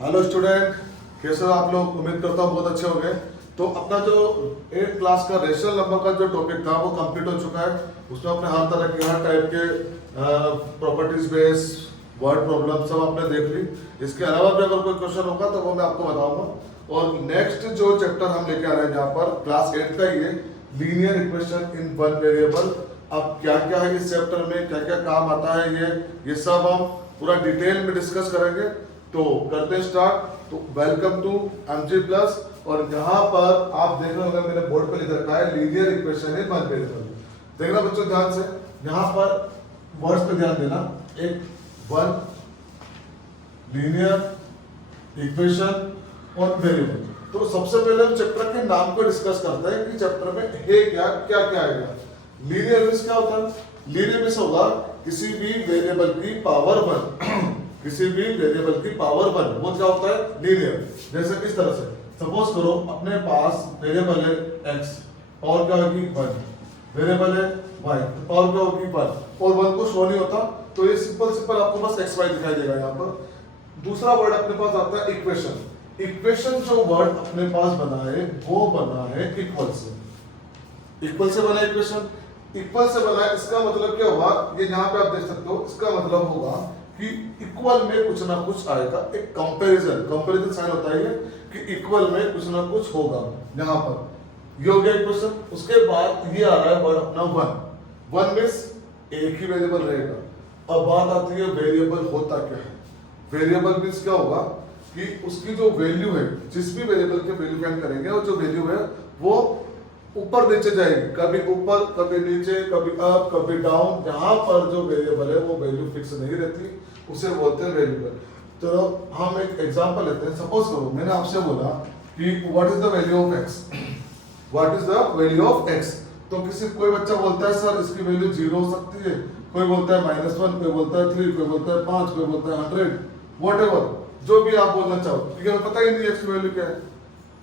Hello student, कैसे हो आप लोग? उम्मीद करता हूँ बहुत अच्छे होंगे। तो अपना जो 8th क्लास का रेशनल नंबर का जो टॉपिक था वो कंप्लीट हो चुका है। उसमें अपने हर तरह के हर टाइप के प्रॉपर्टीज बेस वर्ड प्रॉब्लम सब आपने देख ली। इसके अलावा भी अगर कोई क्वेश्चन होगा तो वो मैं आपको बताऊंगा। और नेक्स्ट जो चैप्टर हम लेके आ रहे हैं यहाँ पर क्लास 8 का ही है, linear equation in one variable. अब क्या क्या है इस चैप्टर में, क्या क्या काम आता है, ये सब हम पूरा डिटेल में डिस्कस करेंगे। तो करते हैं स्टार्ट। तो वेलकम टू एमजी प्लस। और यहाँ पर आप देख रहे होंगे मैंने बोर्ड पे लिख रखा है linear equation in one variable. देखना बच्चों ध्यान से, यहाँ पर वर्ड्स पे ध्यान देना। एक वन लीनियर इक्वेशन और वेरिएबल। तो सबसे पहले हम चैप्टर के नाम को डिस्कस करते हैं कि चैप्टर में है क्या क्या क्या आएगा। लीनियर मींस क्या होता है? लीनियर मींस होगा किसी भी वेरिएबल की पावर वन किसी भी वेरिएबल की पावर वन, वो क्या होता है? लीनियर। जैसे किस तरह से, सपोज करो अपने पास वेरिएबल है x, पावर क्या होगी 1, वेरिएबल है y, तो पावर क्या होगी 1, और 1 को शो नहीं होता तो ये सिंपल आपको बस xy दिखाई देगा। यहाँ पर दूसरा वर्ड अपने पास आता है इक्वेशन। इक्वेशन जो वर्ड अपने पास बना है वो बना है इक्वल से। इक्वल से बना इक्वेशन, इक्वल से बना है। इसका मतलब क्या होगा, ये यहाँ पे आप देख सकते हो, इसका मतलब होगा कि इक्वल में कुछ ना कुछ आएगा। एक कंपैरिजन साइन होता है कि इक्वल में कुछ ना कुछ होगा। यहाँ पर ये हो गया इक्वेशन। उसके बाद ये आ रहा है वर्ड अपना वन मींस एक ही वेरिएबल रहेगा। अब बात आती है वेरिएबल होता क्या है। वेरिएबल मींस क्या होगा कि उसकी जो वैल्यू है, जिस भी वेरिएबल के वैल्यू फाइंड करेंगे और जो वैल्यू है वो ऊपर नीचे जाएगी, कभी ऊपर कभी नीचे, कभी अप कभी डाउन। यहाँ पर जो वेरिएबल है वो वैल्यू फिक्स नहीं रहती, उसे बोलते हैं वेरिएबल। तो हम एक एग्जांपल लेते हैं। सपोज करो मैंने आपसे बोला कि what is the value of x, what is the value of x। तो कोई बच्चा बोलता है सर इसकी वैल्यू 0 हो सकती है, कोई बोलता है -1, कोई बोलता है 3, कोई बोलता है 5, कोई बोलता है 100, व्हाटएवर जो भी आप बोलना चाहो, क्योंकि हमें पता ही नहीं x की वैल्यू क्या है।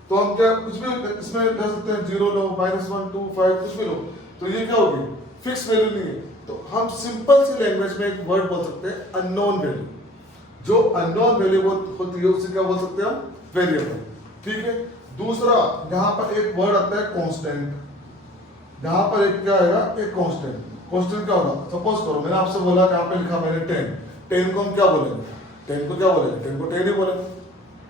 तो हम क्या कुछ भी इसमें कह सकते हैं, 0 लो, -1, 2, 5 कुछ भी लो, तो ये क्या होगी? फिक्स वैल्यू नहीं है। तो हम सिंपल सी लैंग्वेज में एक वर्ड बोल सकते हैं अननोन वैल्यू। जो अननोन वैल्यू होती है उसे क्या बोल सकते हैं हम? वेरिएबल। ठीक है। दूसरा यहाँ पर एक वर्ड आता है कांस्टेंट। यहाँ पर एक क्या आएगा? एक कांस्टेंट। कांस्टेंट क्या होगा? सपोज करो मैंने आपसे बोला, यहाँ पे लिखा मैंने 10 को हम क्या बोलेंगे? 10 को क्या बोलेंगे? 10 को 10 ही बोलेंगे।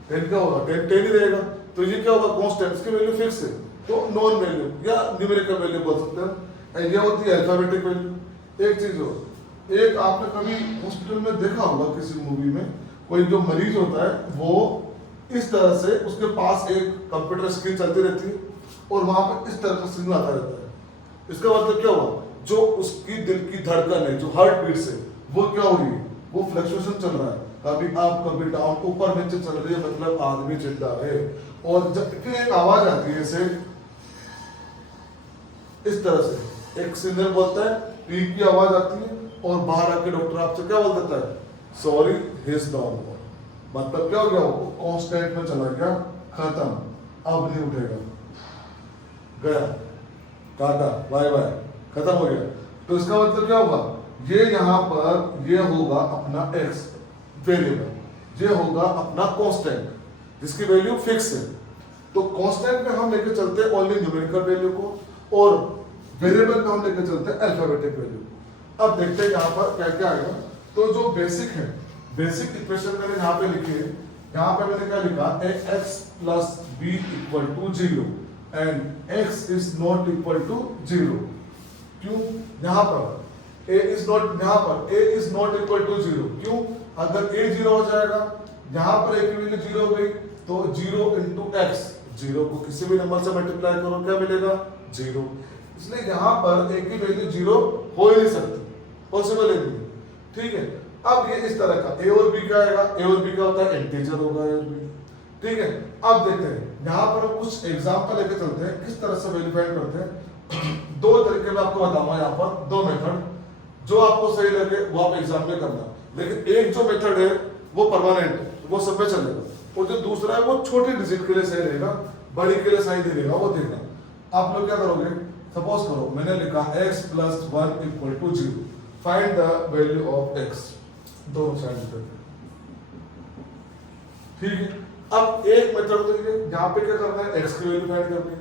10 क्या होगा? 10 ही रहेगा। तो ये क्या होगा? कांस्टेंट, इसकी वैल्यू फिक्स है, तो नॉन वैल्यू या न्यूमेरिकल वैल्यू बोल सकते हैं। ये होती है अल्फाबेटिक वैल्यू। एक चीज हो, एक आपने कभी हॉस्पिटल में देखा होगा किसी मूवी में, कोई जो मरीज होता है वो इस तरह से उसके पास एक कंप्यूटर स्क्रीन चलती रहती है और वहां पर इस तरह का सिग्नल आता रहता है। इसका मतलब क्या हुआ? जो उसकी दिल की धड़कन है, जो हार्ट बीट से वो क्या हुई? वो फ्लक्चुएशन चल रहा है, कभी अप कभी डाउन, ऊपर नीचे चल रही है, मतलब आदमी जिंदा है। और जब एक आवाज आती है ऐसे इस तरह से, एक सिग्नल बोलता है, पीप की आवाज आती है और बाहर आके डॉक्टर आपसे क्या बोल देता है? Sorry he is down. मतलब क्या हो गया? वो कांस्टेंट में चला गया, खत्म, अब नहीं उठेगा, गया, टाटा बाय बाय, खत्म हो गया। तो इसका मतलब क्या होगा? ये यहाँ पर ये होगा अपना x वेरिएबल, ये होगा अपना कांस्टेंट जिसकी वैल्यू फिक्स है। तो कांस्टेंट में हम लेके चलते हैं ओनली न्यूमेरिकल वैल्यू को, और वेरिएबल में हम लेके चलते हैं अल्फाबेटिक वैल्यू को। अब देखते हैं यहाँ पर क्या क्या आएगा। तो जो बेसिक है, बेसिक इक्वेशन मैंने यहाँ पे लिखी है। यहाँ पे मैंने क्या लिखा? x + b = 0 and x is not equal to 0। क्यों? यहाँ पर a is not, यहाँ पर a is not equal to 0। क्यों? अगर a 0 हो जाएगा, यहाँ पर a की वैल्यू 0 हो गई, तो 0 × x, 0 को किसी भी नंबर से मल्टीप्लाई करो क्या मिलेगा? 0। इसलिए यहाँ पर a की वैल्यू 0 हो ही नहीं सकती, पॉसिबल ही नहीं। ठीक है। अब ये इस तरह का a और b का आएगा। a और b का होता है इंटीजर होगा a और b। ठीक है। अब देखते हैं यहाँ पर कुछ एग्जांपल लेके चलते हैं किस तरह से वेरीफाई करते हैं। दो तरीके में आपको बताऊंगा, यहाँ पर दो मेथड, जो आपको सही लगे वो आप एग्जाम में करना। लेकिन एक जो मेथड है वो परमानेंट, वो सब में चलेगा, और जो दूसरा है वो छोटी डिजिट के लिए सही रहेगा, बड़ी के लिए सही नहीं रहेगा, वो देखना। आप लोग क्या करोगे? सपोज करो मैंने लिखा x + 1 = 0, find the value of x। दोनों साइड पे ठीक है, अब एक मेथड तो ये यहाँ पे क्या करना है, एक्स की वैल्यू फाइंड करनी है,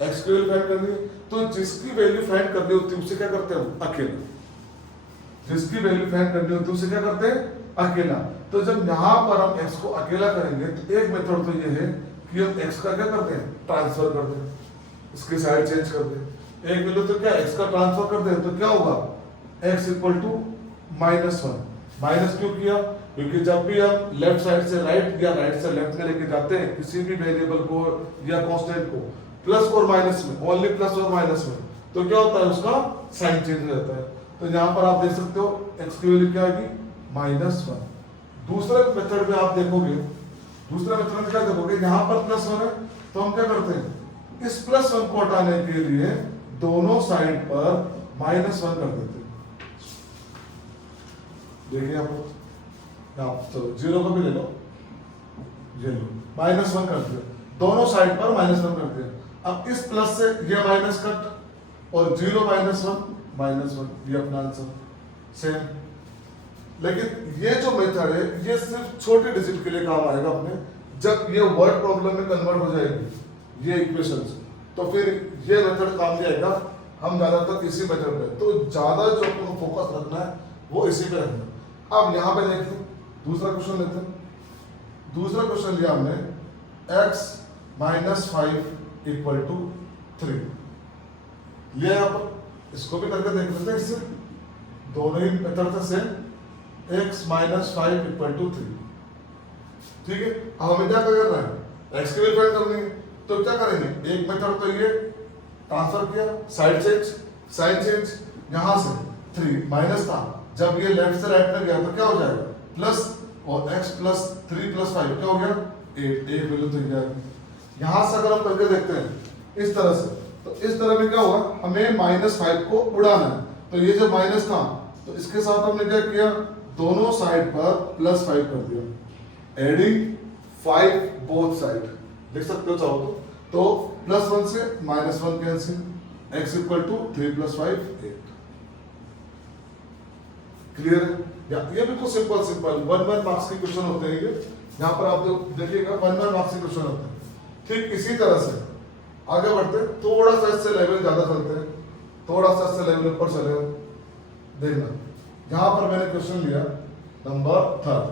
एक्स की वैल्यू फाइंड करनी है। तो जिसकी वैल्यू फाइंड करनी होती है उसे क्या करते हैं हम, अकेला। जिसकी वैल्यू फाइंड करनी होती है उसे क्या करते हैं, अकेला। तो जब यहाँ पर हम एक्स को अकेला करेंगे तो एक मेथड तो ये है कि हम एक्स का क्या करते हैं, ट्रांसफर कर दें, इसकी साइड चेंज कर दें। एक वैल्यू तो क्या एक्स का ट्रांसफर कर दें तो क्या होगा, एक्स इक्वल टू -1। माइनस क्यों किया, क्योंकि जब भी हम लेफ्ट साइड से राइट या राइट से लेफ्ट में लेके जाते हैं किसी भी वेरिएबल को या कांस्टेंट को, प्लस और माइनस में, ओनली प्लस और माइनस में, तो क्या होता है, उसका साइन चेंज हो जाता है। तो यहाँ पर आप देख सकते हो एक्स की वैल्यू क्या आएगी, -1। दूसरे मेथड में आप देखोगे, दूसरे मेथड में क्या देखोगे, यहाँ पर +1 है तो हम क्या करते हैं, इस +1 को हटाने के लिए दोनों साइड पर -1 कर देते हैं। देखिए आप चलो 0 को भी ले लो, ये लो -1 कर दिया, दोनों साइड पर -1 कर दिया। अब इस प्लस से ये माइनस कट और 0 -1 ये अपना आंसर सेम। लेकिन ये जो मेथड है ये सिर्फ छोटे डिजिट के लिए काम आएगा अपने, जब ये वर्ड प्रॉब्लम में कन्वर्ट हो जाएगी ये इक्वेशंस, तो फिर ये मेथड काम नहीं आएगा। हम ज्यादातर इसी मेथड पे, तो ज्यादा जो आपको फोकस रखना है वो इसी पे रखना। अब यहाँ पे देखिए दूसरा क्वेश्चन लेते हैं। दूसरा क्वेश्चन लिया हमने x - 5 = 3 लिया। यहाँ पर इसको भी करके देख लेते हैं, इससे दोनों ही मेथड थे सेम, x - 5 = 3। ठीक है, अब हमें क्या करना है, x की वैल्यू फाइंड करनी है। तो क्या करेंगे, एक मेथड तो ये ट्रांसफर किया, साइड चेंज, साइन चेंज, यहां से 3 माइनस था, जब ये लेफ्ट से राइट में गया तो क्या हो जाएगा, प्लस, और x + 3 + 5 क्या हो गया 8। एक वैल्यू तो यहां से अगर हम करके देखते हैं इस तरह से, तो इस तरह में क्या होगा, हमें -5 को उड़ाना है। तो ये जो माइनस था तो इसके साथ हमने क्या किया, दोनों साइड पर +5 कर दिया, एडिंग 5 बोथ साइड, देख सकते हो चाहो तो +1 से -1 कैंसिल, x = 3 + 5 8। क्लियर है, या ये बिल्कुल सिंपल 1 मार्क्स के क्वेश्चन होते हैं ये। यहाँ पर आप देखिएगा 1 मार्क्स के क्वेश्चन होते हैं। ठीक इसी तरह से आगे बढ़ते, थोड़ा सा इससे लेवल ज्यादा चलते हैं, थोड़ा सा इससे लेवल ऊपर चले। देखना यहाँ पर मैंने क्वेश्चन लिया नंबर 3,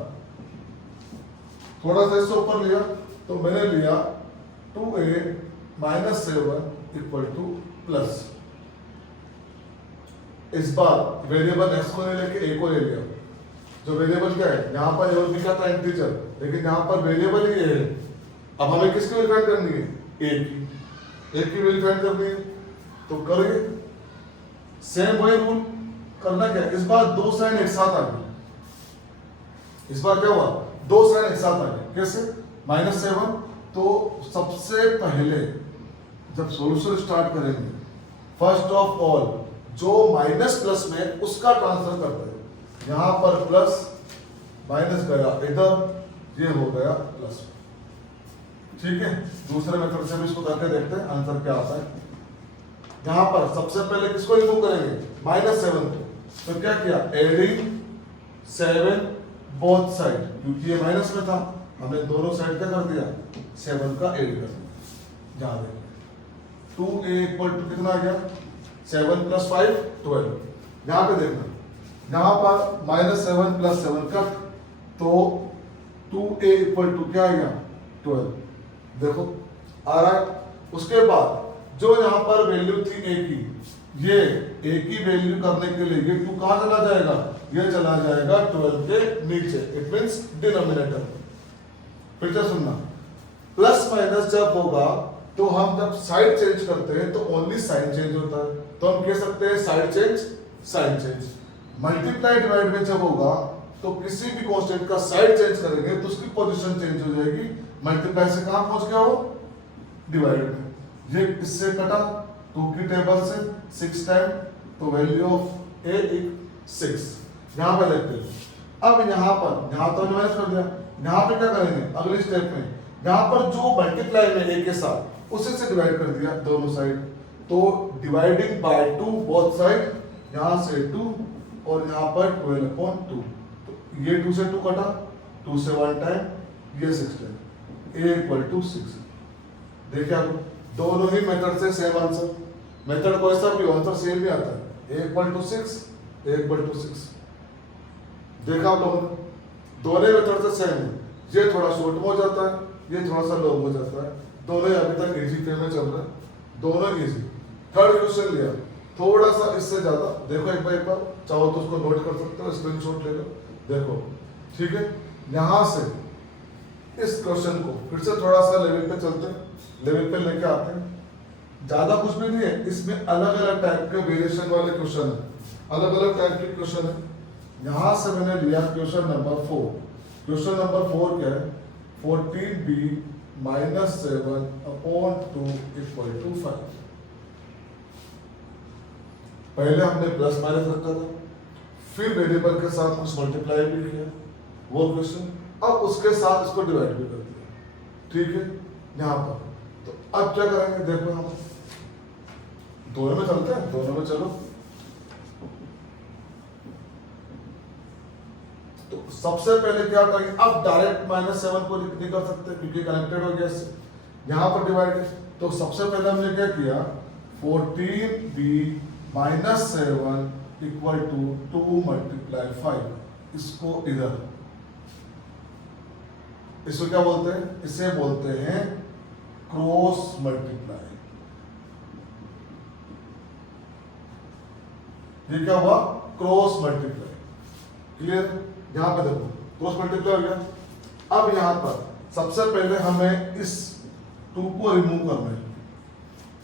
थोड़ा सा इससे ऊपर लिया तो मैंने लिया 2a - 7 = प्लस। इस बार वेरिएबल x को नहीं लेके a को ले लिया। जो वेरिएबल क्या है, यहाँ पर ये लिखा था इंटीजर, लेकिन यहाँ पर वेरिएबल ही है। अब हमें किसकी वैल्यू फाइंड करनी है, a की वैल्यू फाइंड करनी है। तो करिए सेम वही रूल, करना क्या है, इस बार दो साइन एक साथ आ गए। इस बार क्या हुआ, दो साइन एक साथ आ गए। कैसे, -7। तो सबसे पहले जब सॉल्यूशन स्टार्ट करेंगे, फर्स्ट ऑफ ऑल जो माइनस प्लस में उसका ट्रांसफर करते हैं। यहां पर प्लस माइनस गया इधर, ये हो गया प्लस। ठीक है, दूसरे मेथड से भी इसको करके देखते हैं आंसर क्या आता है। यहां पर सबसे पहले किसको रिमूव करेंगे, -7 को। तो क्या किया, एडिंग 7 बोथ साइड, क्योंकि ये माइनस में था, हमने दोनों साइड क्या कर दिया, 7 का एड कर दिया। जहां देखिए 2a = कितना आ गया, 7 + 5 12। यहां पे देखना, यहां पर -7 + 7 कट, तो 2a = क्या आ गया 12। देखो आ रहा है। उसके बाद जो यहां पर वैल्यू थी a की, ये a की वैल्यू करने के लिए ये 2 कहां चला जाएगा, ये चला जाएगा 12 के नीचे, इट मींस डिनोमिनेटर। फिर से सुनना, प्लस माइनस जब होगा तो हम जब साइड चेंज करते हैं तो ओनली साइन चेंज होता है, तो हम कह सकते हैं side change, sign change. Multiply divide में जब होगा तो किसी भी कांस्टेंट का साइड चेंज करेंगे तो उसकी पोजीशन चेंज हो जाएगी। मल्टीप्लाई से कहां पहुंच गया वो, डिवाइड में। ये किससे कटा, 2 की टेबल से 6 टाइम, तो वैल्यू ऑफ a 6। यहां पर देखते हैं। अब यहां तो माइनस कर दिया, यहां पे क्या करेंगे अगले स्टेप में, यहां पर जो मल्टीप्लाई में a के साथ उसी से डिवाइड कर दिया दोनों साइड, तो डिवाइडिंग बाय 2 बोथ साइड, यहां से 2 और यहां पर 12/2। तो ये 2 से 2 कटा, 2 से 1 टाइम, ये 16, a इक्वल टू 6। देखिए आप दोनों ही मेथड से सेम आंसर, मेथड कोई सा भी हो आंसर सेम ही आता है। a equal to 6, a equal to 6। देखा आप लोगों ने, दोनों मेथड से सेम है। ये थोड़ा शॉर्ट में हो जाता है, ये थोड़ा सा लॉन्ग हो जाता है। दोनों अभी तक इजी पे में चल रहा है, दोनों इजी। थर्ड क्वेश्चन लिया थोड़ा सा इससे ज्यादा, देखो एक बार चाहो तो उसको नोट कर सकते हो, स्क्रीनशॉट ले लो। देखो ठीक है, यहां से इस क्वेश्चन को फिर से थोड़ा सा लेवल पे चलते हैं, लेवल पे लेके आते हैं। ज्यादा कुछ भी नहीं है इसमें, अलग अलग टाइप के वेरिएशन वाले क्वेश्चन है, अलग अलग टाइप के क्वेश्चन है। यहां से मैंने लिया क्वेश्चन नंबर 4। क्वेश्चन नंबर 4 क्या है? 14b minus 7 upon 2 equal to 5। पहले हमने प्लस माइनस रखा था, फिर वेरिएबल के साथ कुछ मल्टीप्लाई भी किया वो क्वेश्चन, अब उसके साथ इसको डिवाइड भी कर दिया। ठीक है, यहां पर तो अब क्या करेंगे? देखो हम दोनों में चलते हैं, दोनों में चलो। तो सबसे पहले क्या करेंगे? अब डायरेक्ट -7 को नहीं कर सकते क्योंकि कनेक्टेड हो गया इससे, यहां पर डिवाइड है। तो सबसे पहले हमने क्या किया? 14b minus 7 equal to 2 multiply 5। इसको इधर, इसको क्या बोलते हैं? इसे बोलते हैं क्रॉस मल्टीप्लाई। ये क्या हुआ? Cross multiply. क्लियर? यहां पे देखो क्रॉस मल्टीप्लाई हो गया। अब यहां पर सबसे पहले हमें इस 2 को रिमूव करना है।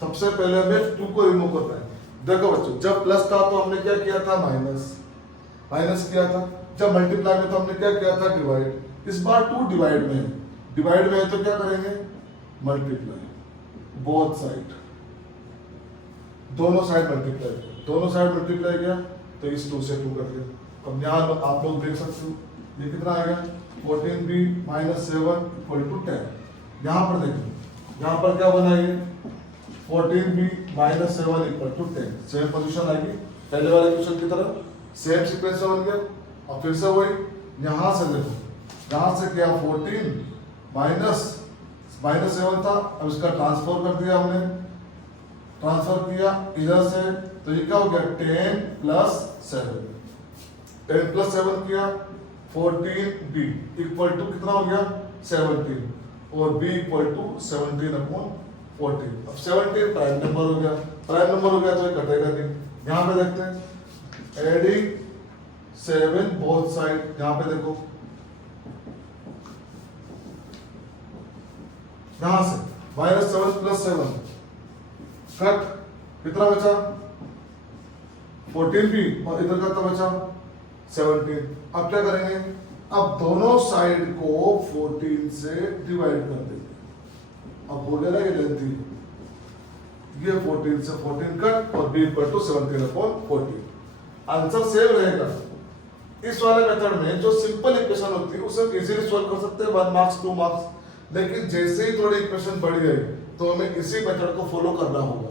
सबसे पहले हमें 2 को रिमूव करना है। देखो बच्चों, जब प्लस था तो हमने क्या किया था? माइनस किया था। जब मल्टीप्लाई में तो हमने क्या किया था? डिवाइड। इस बार 2 डिवाइड में है, डिवाइड में है तो क्या करेंगे? मल्टीप्लाई बोथ साइड, दोनों साइड मल्टीप्लाई, दोनों साइड मल्टीप्लाई किया तो इस 2 से 2 कर दिया। अब यहाँ आप लोग देख सकते हो ये कितना आएगा? 14b minus 7 equal to 10। यहाँ पर देखो, यहाँ पर क्या बना ये? 14b minus 7 equal to 10। Same position आएगी पहले वाले क्वेश्चन की तरह, सेम सीक्वेंस बन गया। और फिर से वही, यहाँ से देखो, यहाँ से क्या? 14 माइनस 7 था, अब इसका ट्रांसफर कर दिया हमने, ट्रांसफर किया इधर से, तो ये क्या हो गया? 10 प्लस 7, 10 प्लस 7 किया 14b इक्वल टू कितना हो गया? 17, और b इक्वल टू 17 अपॉन 14। अब 17 प्राइम नंबर हो गया, प्राइम नंबर हो गया तो ये कटेगा नहीं। यहाँ पे देखते हैं, एडिंग 7 बोथ साइड, यहाँ पे देखो, यहां से -7 प्लस 7 कट, कितना बचा? 14b, और इधर का बचा 17। अब क्या करेंगे? अब दोनों साइड को 14 से डिवाइड कर देंगे। अब हो गया ना ये लेंथी, ये 14 से 14 कट, और b equal to 17 upon 14। Answer same रहेगा। इस वाले मेथड में जो सिंपल इक्वेशन होती है उसे इजीली सॉल्व कर सकते हैं, 1 मार्क्स 2 मार्क्स। लेकिन जैसे ही थोड़ी इक्वेशन बढ़ गई तो हमें इसी मेथड को फॉलो करना होगा।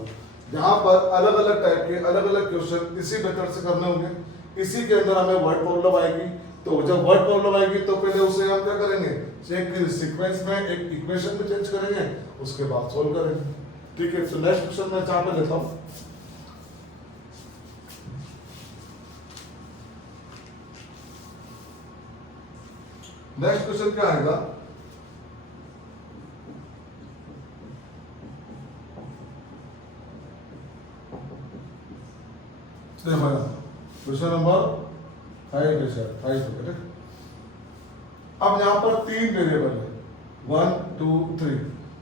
यहाँ पर अलग अलग टाइप के अलग अलग क्वेश्चन इसी मेथड से करने होंगे। इसी के अंदर हमें वर्ड प्रॉब्लम आएगी, तो जब वर्ड प्रॉब्लम आएगी तो पहले उसे हम क्या करेंगे? एक सीक्वेंस में एक इक्वेशन में चेंज करेंगे, उसके बाद सोल्व करेंगे। ठीक है, तो नेक्स्ट क्वेश्चन मैं यहाँ पे लेता हूँ। नेक्स्ट क्वेश्चन क्या आएगा? देखो क्वेश्चन नंबर 5 है सर, 5 है। अब यहाँ पर 3 वेरिएबल है, 1 2 3।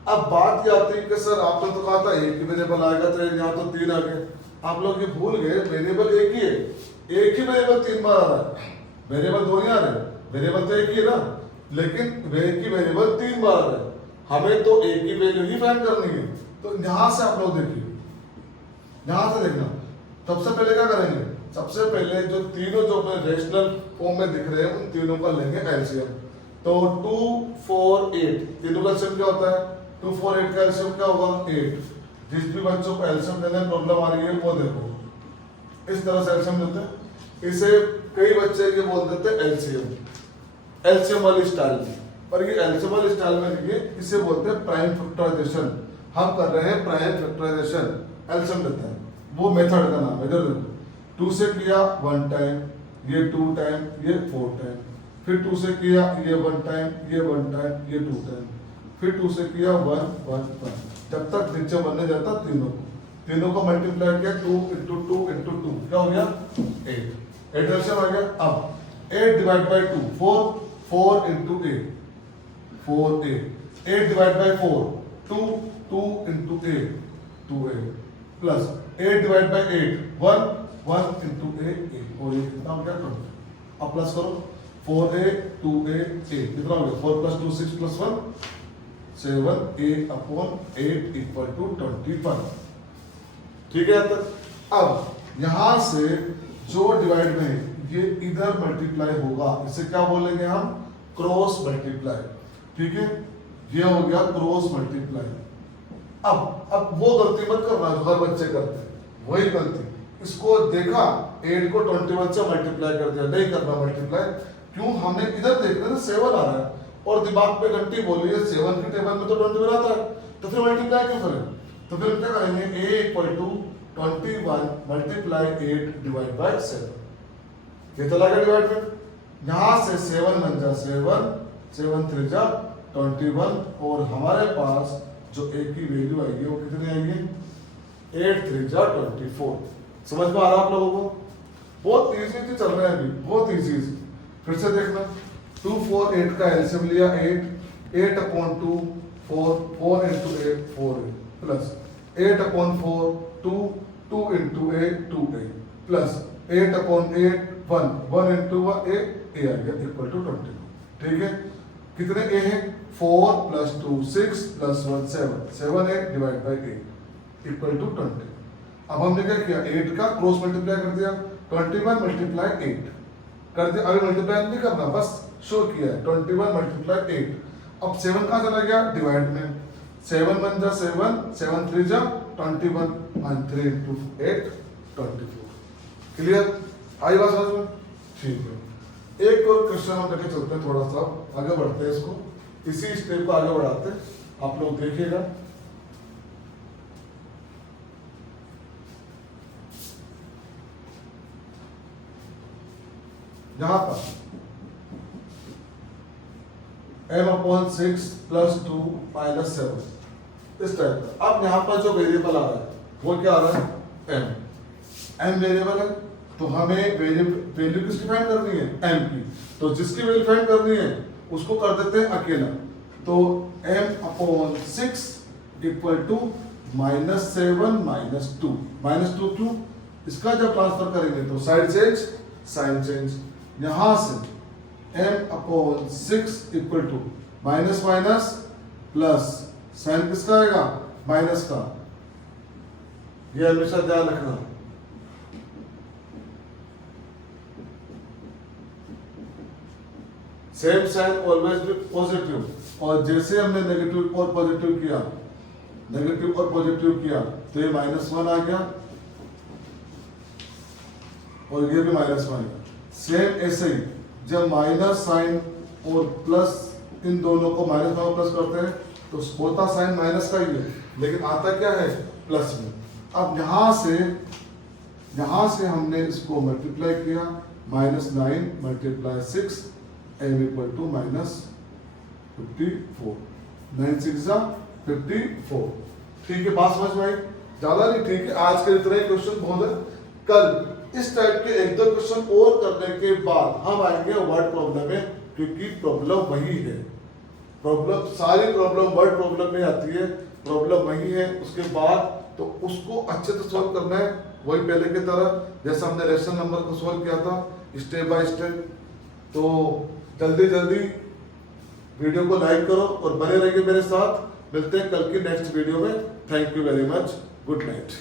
अब बात क्या आती है कि सर आपने तो कहा था एक ही वेरिएबल आएगा, तो यहाँ तो 3 आ गए। आप लोग ये भूल गए, वेरिएबल एक ही है, एक ही वेरिएबल 3 बार आ रहा है। वेरिएबल 2 नहीं आ रहे, वेरिएबल तो एक ही है ना, लेकिन एक ही वेरिएबल 3 बार आ रहा है। हमें तो एक ही वैल्यू ही फाइंड करनी है। तो यहाँ से आप लोग देखिए, यहाँ से देखना, सबसे पहले क्या करेंगे? सबसे पहले जो तीनों जो अपने रेशनल फॉर्म में दिख रहे हैं उन तीनों का लेंगे एलसीएम। तो 2 4 8 तीनों का एलसीएम क्या होता है? 2 4 8 का एलसीएम क्या होगा? 8। जिस भी बच्चों को एलसीएम देने में प्रॉब्लम आ रही है वो देखो इस तरह से एलसीएम देते हैं। इसे कई बच्चे ये बोल देते हैं एलसीएम, एलसीएम वाली स्टाइल में। पर ये एल्जेब्रा स्टाइल में लिखिए, इसे बोलते हैं प्राइम फैक्टराइजेशन। हम कर रहे हैं प्राइम फैक्टराइजेशन, एल्सियम लेते हैं, वो मेथड का नाम है। इधर देखो, 2 से किया 1 टाइम, ये 2 टाइम, ये 4 टाइम, फिर 2 से किया ये 1 टाइम, ये 1 टाइम, ये 2 टाइम, फिर 2 से किया 1 1 1, जब तक नीचे बनने जाता तीनों को मल्टीप्लाई किया 2 इंटू 2 इंटू 2, क्या हो गया 8। 8 एल्सियम आ गया। अब 8 divide by 2 4, 4 into 8 4 8, 8 divide by 4 2, 2 into 8 2 8, plus 8 divide by 8 1, 1 into 8 8, और ये कितना हो गया 20। अब प्लस करो 4a 2a 8, कितना हो गया 4 plus 2 6 plus 1 7, a upon 8 equal to 21। ठीक है। तो अब यहां से जो डिवाइड में ये इधर मल्टीप्लाई होगा, इसे क्या बोलेंगे हम, क्रॉस मल्टीप्लाई। ठीक है, ये हो गया क्रॉस मल्टीप्लाई। अब वो गलती मत करना जो हर बच्चे करते हैं, वही गलती। इसको देखा 8 को 21 से मल्टीप्लाई कर दिया, नहीं करना मल्टीप्लाई। क्यों, हमने इधर देखना ना 7 आ रहा है और दिमाग पे घंटी बोली है 7 की टेबल में तो 21 आता है, तो फिर मल्टीप्लाई क्यों करें। तो फिर क्या करेंगे, a equal to 21 multiply 8 divide by 7। ये चला गया डिवाइड में, यहां से 7 बन जा 7, 7 3 जा 21, और हमारे पास जो a की वैल्यू आएगी वो कितनी आएगी 8 3 जा 24। समझ में आ रहा आप लोगों को, बहुत इजी चल रहे हैं अभी, बहुत इजी। फिर से देखना 2 4 8 का एलसीएम लिया 8 upon 2 4 into 8 4 plus 8 upon 4 2 into 8 2 plus 8 upon 8 1 into 1 a आ गया इक्वल टू 22। ठीक है, कितने a है 4 प्लस 2 6 प्लस 1 7 है डिवाइड बाई 8 इक्वल टू 20। अब हमने क्या किया 8 का क्रॉस मल्टीप्लाई कर दिया, 21 मल्टीप्लाई 8 कर दिया। अभी मल्टीप्लाई नहीं करना, बस शो किया है 21 मल्टीप्लाई 8। अब 7 कहाँ चला गया डिवाइड में, 7 1 जा 7 7 3 जा 21 and 3 into 8 24। क्लियर, आई बात समझ में। ठीक है, एक और क्वेश्चन हम लेके चलते हैं, थोड़ा सा आगे बढ़ते हैं, इसको इसी स्टेप को आगे बढ़ाते हैं, आप लोग देखिएगा। यहां पर m अपॉन 6 प्लस 2 माइनस 7, इस टाइप का। अब यहाँ पर जो वेरिएबल आ रहा है वो क्या आ रहा है m वेरिएबल है, तो हमें वैल्यू किसकी फाइंड करनी है m की, तो जिसकी वैल्यू फाइंड करनी है उसको कर देते हैं अकेला। तो m अपॉन 6 इक्वल टू -7 -2 क्यों, इसका जब ट्रांसफर करेंगे तो साइड चेंज साइन चेंज, यहां से m upon 6 equal to minus minus plus, sign किसका आएगा माइनस का, ये हमेशा ध्यान रखना। Same sign always be positive, और जैसे हमने नेगेटिव और पॉजिटिव किया, नेगेटिव और पॉजिटिव किया तो ये -1 आ गया और ये भी -1 आ गया। सेम ऐसे ही जब माइनस साइन और प्लस इन दोनों को माइनस में प्लस करते हैं तो होता साइन माइनस का ही है, लेकिन आता क्या है प्लस में। अब यहां से हमने इसको मल्टीप्लाई किया, -9 मल्टीप्लाई 6 m इक्वल टू -54, 9 6 जा 54। ठीक है, बात समझ में आई, ज्यादा नहीं। ठीक है, आज के इतना ही क्वेश्चन बहुत है। कल इस टाइप के 1-2 क्वेश्चन और करने के बाद हम आएंगे वर्ड प्रॉब्लम में, क्योंकि प्रॉब्लम वही है, प्रॉब्लम सारी प्रॉब्लम वर्ड प्रॉब्लम में आती है, प्रॉब्लम वही है। उसके बाद तो उसको अच्छे से सॉल्व करना है, वही पहले की तरह जैसा हमने रेशन नंबर को सॉल्व किया था स्टेप बाय स्टेप। तो जल्दी जल्दी वीडियो को लाइक करो और बने रहिए मेरे साथ। मिलते हैं कल की नेक्स्ट वीडियो में। Thank you very much, good night.